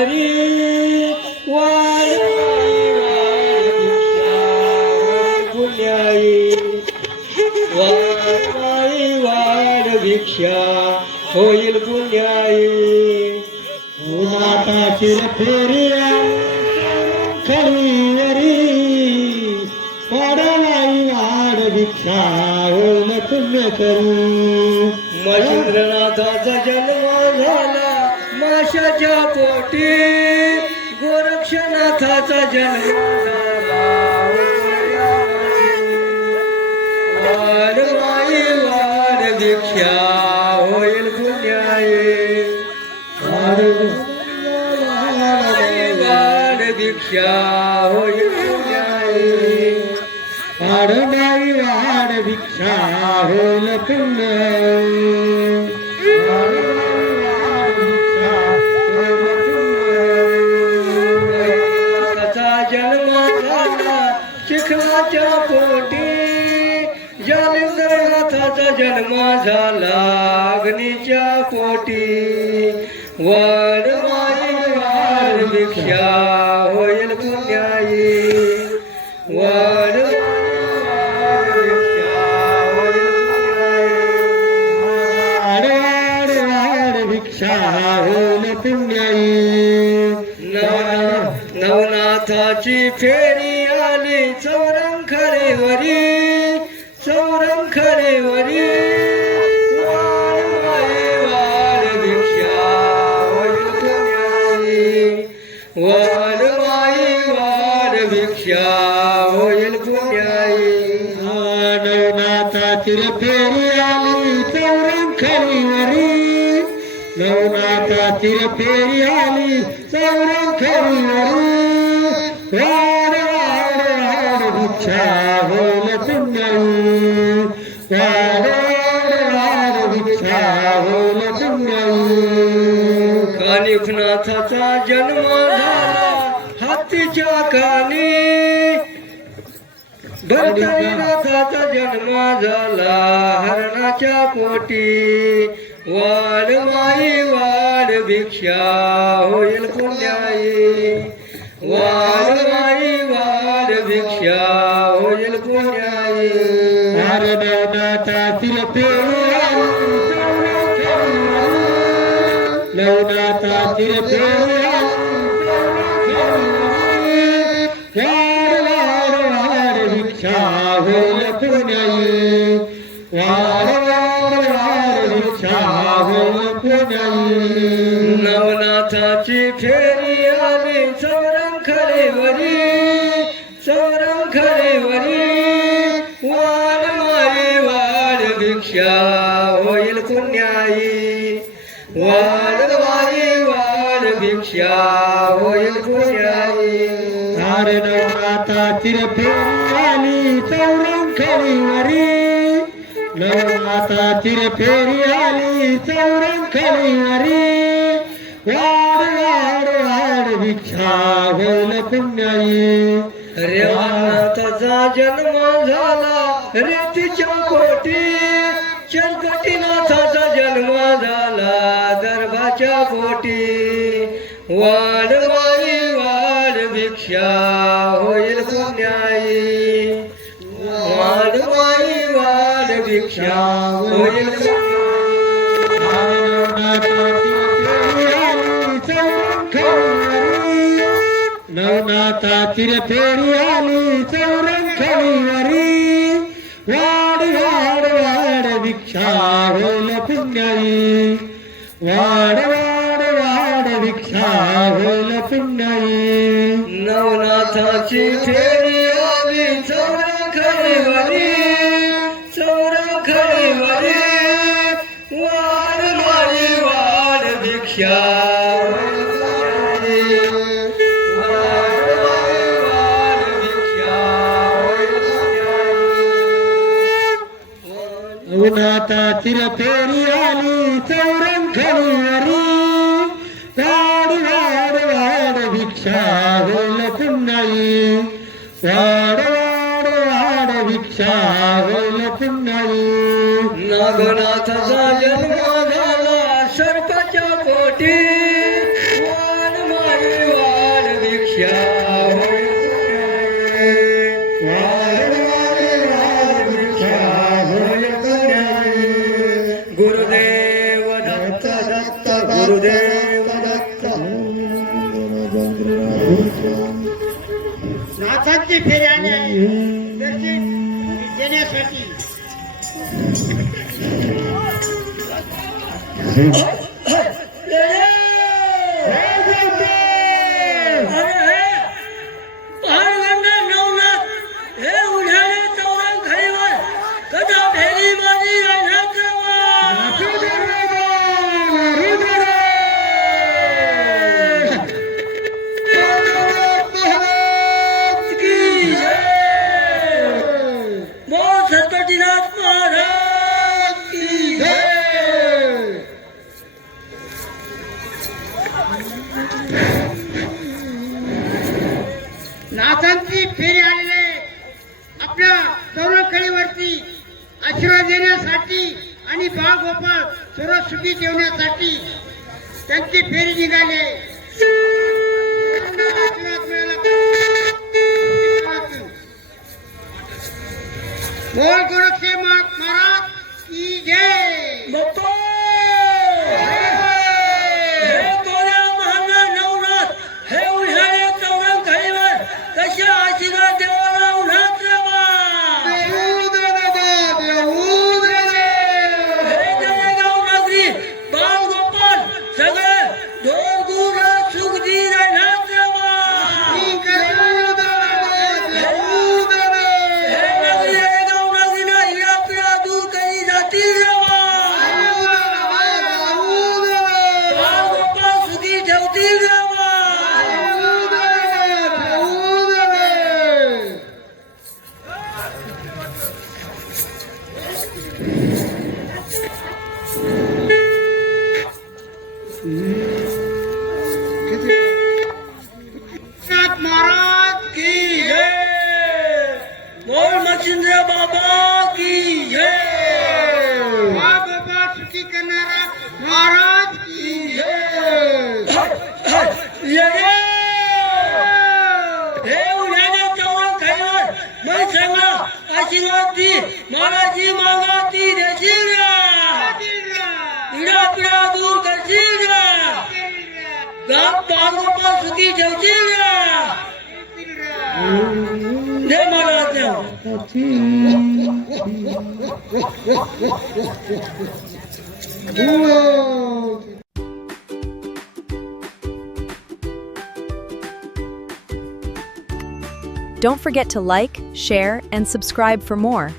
वरी वाढ पुण्याई वाढ भिक्षा होईल पुण्याई उन्हाताची फेरिया खरीवरी वाढवाई वाढ भिक्षा होईल पुण्य करू महेंद्रनाथाचा जन्म झाला माशाच्या पोटी गोरक्षनाथाचा जन्म झाला वाढ माई वाढ भिक्षा होईल पुण्याई वाढ भिक्षा होईल पुण्याई वाढवाई वाढ भिक्षा होईल पुण्य चिखलाच्या पोटी जालिंदरनाथाचा जन्म झाला अग्नीच्या पोटी वाढ माई वाढ भिक्षा होईल पुण्याई वाढ भिक्षा होईल पुण्याई नवनाथाची फेरी आली चौरंखरेवरी चौरंखरेवरी वाढ माई वाढ भिक्षा होईल पुण्याई वाढ माई वाढ भिक्षा होईल पुण्याई नवनाथाची फेरी आली चौरंखरीवरी नवनाथाची फेरी आली चौरंखरीवरी वाढ वाढ वाढ भिक्षा होईल पुण्याई वाढ वाढ भिक्षा होईल पुण्याई कानिफनाथाचा जन्म झाला हत्तीच्या कानी भरतरीनाथाचा जन्म झाला हरणाच्या पोटी वाढ माई वाढ भिक्षा होईल पुण्याई वाढ माई वाढ भिक्षा होईल पुण्याई नवनाथाची फेरी आली नवनाथाची फेरी वाढ वाढ वाढ भिक्षा होईल पुण्याई वाढ वाढ वाढ भिक्षा होईल पुण्याई नवनाथाची फेरी आली चौरंखरेवरी चौरंखरेवरी वाढ माई वाढ भिक्षा होईल पुण्याई वाढ माई वाढ भिक्षा होईल पुण्याई नवनाथाची फेरी आली चौरंखरीवरी नवनाथाची फेरी आली चौरंखरीवरी वाढ वाढ वाढ भिक्षा होईल पुण्याई रेवानाथाचा जन्म झाला रेतीच्या पोटी चरकटीनाथाचा जन्म झाला दर्भाच्या पोटी वाढ माई वाढ भिक्षा होईल पुण्याई वाढ माई वाढ भिक्षा होईल नवनाथाची फेरी आली चौरंखरीवरी वाढ वाढ वाढ भिक्षा होईल पुण्याई वाढ वाढ वाढ भिक्षा होईल पुण्याई नवनाथाची फेरी आली चौरंखरीवरी चौरंखरीवरी वाढ माई वाढ भिक्षा नवनाथाची फेरी आली चौरंखरीवरी वाढ वाढ वाढ भिक्षा होईल पुण्याई वाढ वाढ वाढ भिक्षा होईल पुण्याई नागनाथाचा जन्म झाला सर्पाच्या पोटी वाढ माई देण्यासाठी नाथांची फेरी आलेले आपल्या चौरखडीवरती आशीर्वाद देण्यासाठी आणि बाळ गोपाळ सर्व सुखी ठेवण्यासाठी त्यांची फेरी निघाले. आशीर्वाद मिळाला. बोल गोरक्षे महाराज की जय. महाराज की जय. बोल मच्छिंद्र बाबा की जय. बाबा सुखी करणारा महाराज की जय. हे उन्हाळ्या चौरंग खाईवर मी सांगा आशीर्वाद दी महाराजी मागा ती देशील पिढा पिढा दूर करशील गाव बाळगोपाळ सुखी ठेवशील जय Maharaj. Don't forget to like, share, and subscribe for more.